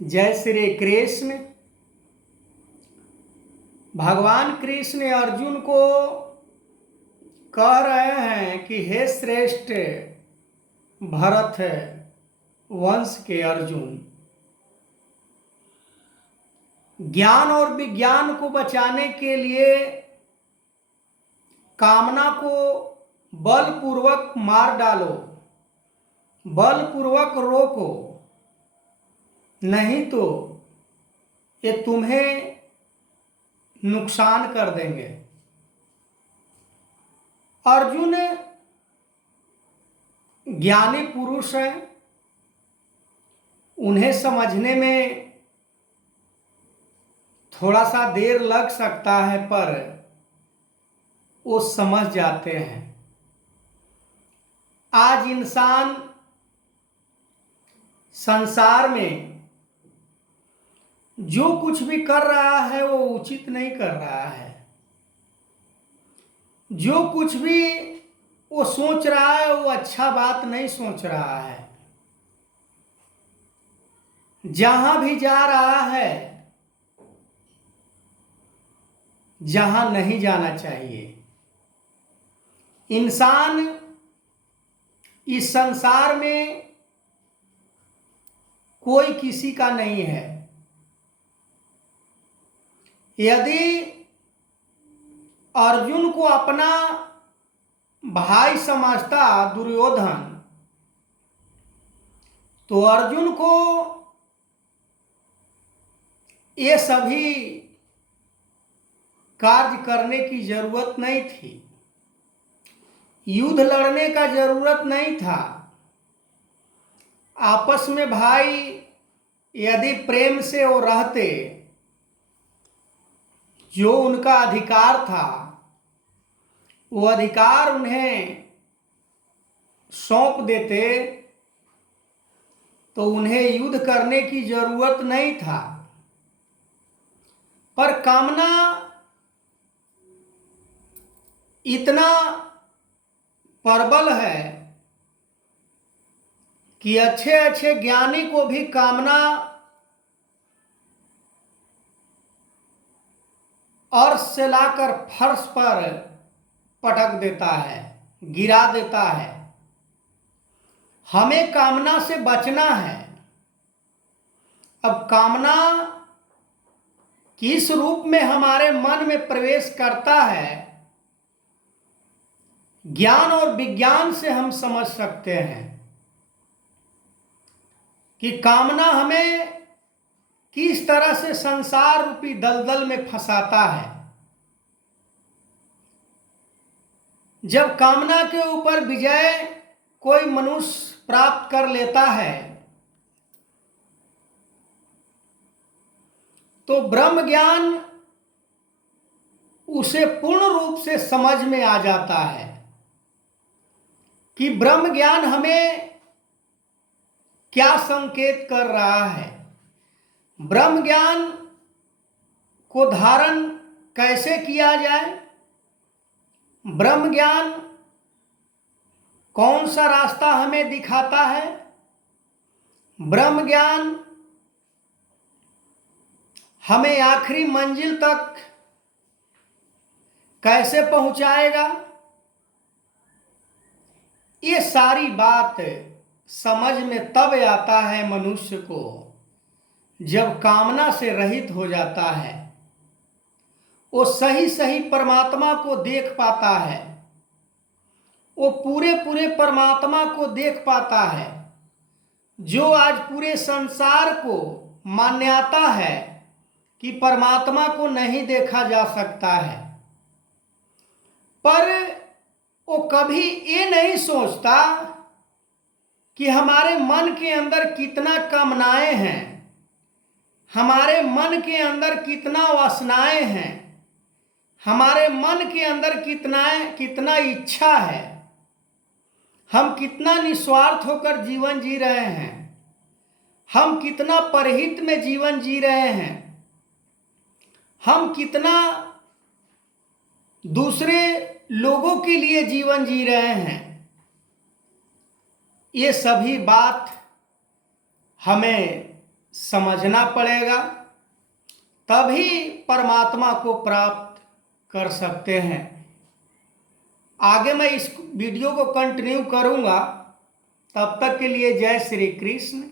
जय श्री कृष्ण। भगवान कृष्ण अर्जुन को कह रहे हैं कि हे श्रेष्ठ भरत वंश के अर्जुन, ज्ञान और विज्ञान को बचाने के लिए कामना को बलपूर्वक मार डालो, बलपूर्वक रोको, नहीं तो ये तुम्हें नुकसान कर देंगे। अर्जुन ज्ञानी पुरुष हैं, उन्हें समझने में थोड़ा सा देर लग सकता है, पर वो समझ जाते हैं। आज इंसान संसार में जो कुछ भी कर रहा है वो उचित नहीं कर रहा है। जो कुछ भी वो सोच रहा है वो अच्छा बात नहीं सोच रहा है। जहां भी जा रहा है जहां नहीं जाना चाहिए। इंसान इस संसार में कोई किसी का नहीं है। यदि अर्जुन को अपना भाई समझता दुर्योधन, तो अर्जुन को ये सभी कार्य करने की जरूरत नहीं थी, युद्ध लड़ने का जरूरत नहीं था। आपस में भाई यदि प्रेम से वो रहते, जो उनका अधिकार था वो अधिकार उन्हें सौंप देते तो उन्हें युद्ध करने की जरूरत नहीं था। पर कामना इतना प्रबल है कि अच्छे अच्छे ज्ञानी को भी कामना अर्श से लाकर फर्श पर पटक देता है, गिरा देता है। हमें कामना से बचना है। अब कामना किस रूप में हमारे मन में प्रवेश करता है, ज्ञान और विज्ञान से हम समझ सकते हैं कि कामना हमें किस तरह से संसार रूपी दलदल में फंसाता है। जब कामना के ऊपर विजय कोई मनुष्य प्राप्त कर लेता है तो ब्रह्म ज्ञान उसे पूर्ण रूप से समझ में आ जाता है कि ब्रह्म ज्ञान हमें क्या संकेत कर रहा है, ब्रह्म ज्ञान को धारण कैसे किया जाए, ब्रह्म ज्ञान कौन सा रास्ता हमें दिखाता है, ब्रह्म ज्ञान हमें आखिरी मंजिल तक कैसे पहुंचाएगा। ये सारी बात समझ में तब आता है मनुष्य को जब कामना से रहित हो जाता है। वो सही सही परमात्मा को देख पाता है, वो पूरे पूरे परमात्मा को देख पाता है, जो आज पूरे संसार को मान्यता है कि परमात्मा को नहीं देखा जा सकता है। पर वो कभी ये नहीं सोचता कि हमारे मन के अंदर कितना कामनाएं हैं, हमारे मन के अंदर कितना वासनाएं हैं, हमारे मन के अंदर कितना इच्छा है, हम कितना निस्वार्थ होकर जीवन जी रहे हैं, हम कितना परहित में जीवन जी रहे हैं, हम कितना दूसरे लोगों के लिए जीवन जी रहे हैं। ये सभी बात हमें समझना पड़ेगा, तभी परमात्मा को प्राप्त कर सकते हैं। आगे मैं इस वीडियो को कंटिन्यू करूंगा, तब तक के लिए जय श्री कृष्ण।